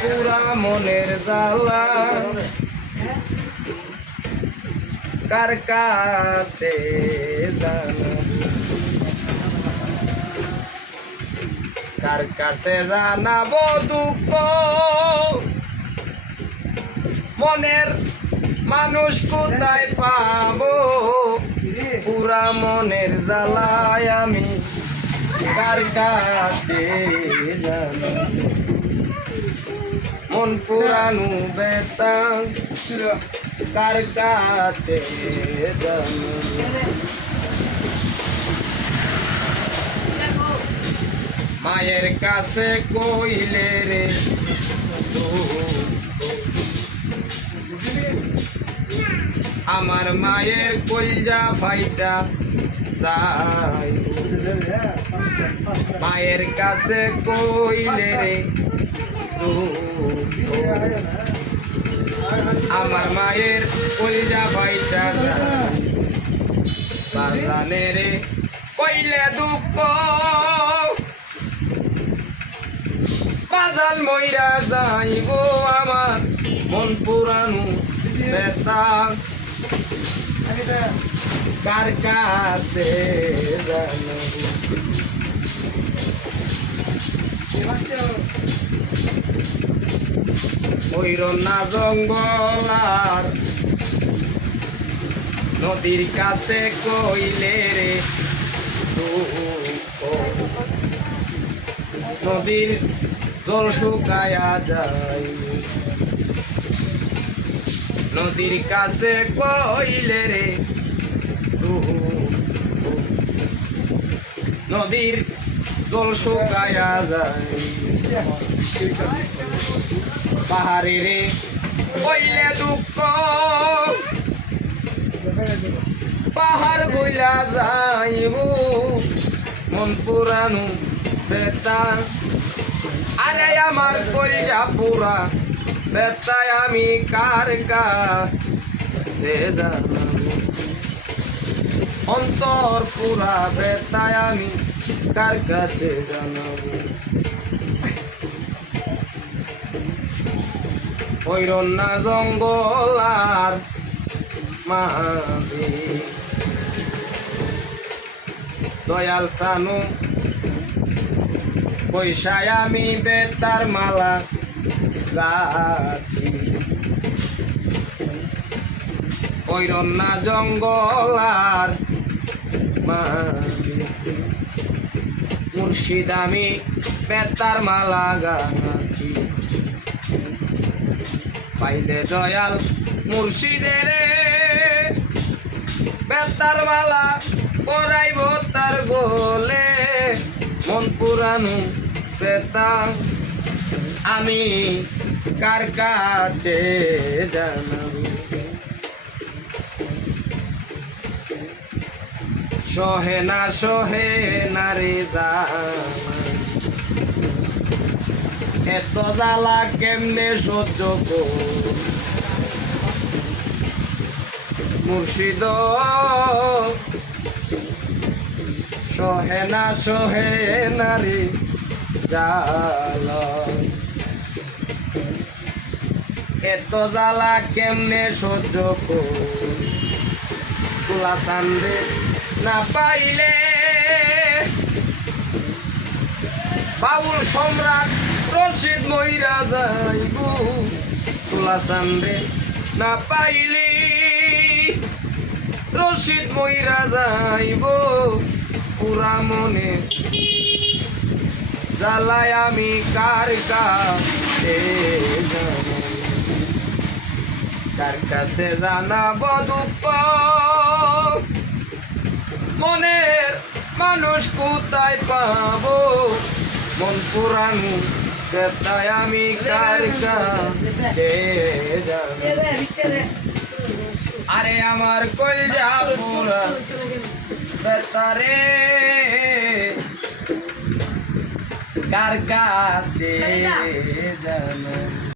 পুরা মনের জ্বালা কার কাছে জানাবো, কার কাছে জানাবো দুঃখ মনের মানুষ কোথায় পাবো, পুরা মনের জ্বালায় আমি কার কাছে জানাবো, মন পুরানো বেতা কার কাছে জানাবো। মায়ের কাছে কইলে রে আমার মায়ের কলজা ফাইটা যাই, মায়ের কাছে কইলে রে আমার মায়ের কলজা ফাইটা যাই, বাজানে রে কইলে দুঃখ বাজাল মইরা যাইব আমার মন পুরানো বেতা কার কাছে জানাবো। ওইরন না জঙ্গল আর নদীর কাছে কইলে রে নদীর জল শুকায়া যায়, নদীর কাছে কইলে রে নদীর জল শুকায়া যায়, পাহাড়ে রে কইলে দুঃখ পাহাড় বইলা যাইব মন পুরানো বেতা, আরে আমার কলিজা পুরা বেতায় আমি কার কাছে জানাবো, অন্তর পুরা বেতায় আমি কার কাছে জানাবো। ওইরন না জঙ্গল আর মাঝে দয়াল সানু পয়সায় আমি বেতার মালা গাছি, ওইরন না জঙ্গল আর মাঝে মুর্শিদ আমি বেতার মালা গাছি, পাইলে দয়াল মুর্শিদের বেতার মালা পরাইব তার গোলে মন পুরানো বেতা আমি কার কাছে জানাবো। সহে না রে জানা এত জ্বালা কেমনে সহ্য কর মুর্শিদ, সহে না রে জ্বালা এত জ্বালা কেমনে সহ্য কর, তুলা চান্দে না পাইলে বাবুল সম্রাট রশিদ মইরা যাইব, তুলা চান্দে না পাইলি রশিদ মইরা যাইব, পুরা মনে জ্বালায় আমি কার কাছে জানাবো, কার কাছে জানাবো দুঃখ মনের মানুষ কোথায় পাবো, মন পুরানো বেতায় আমি কার কাছে জানাবো। আরে আমার কলজা পুরা বেতারে কার কাছে জানাবো।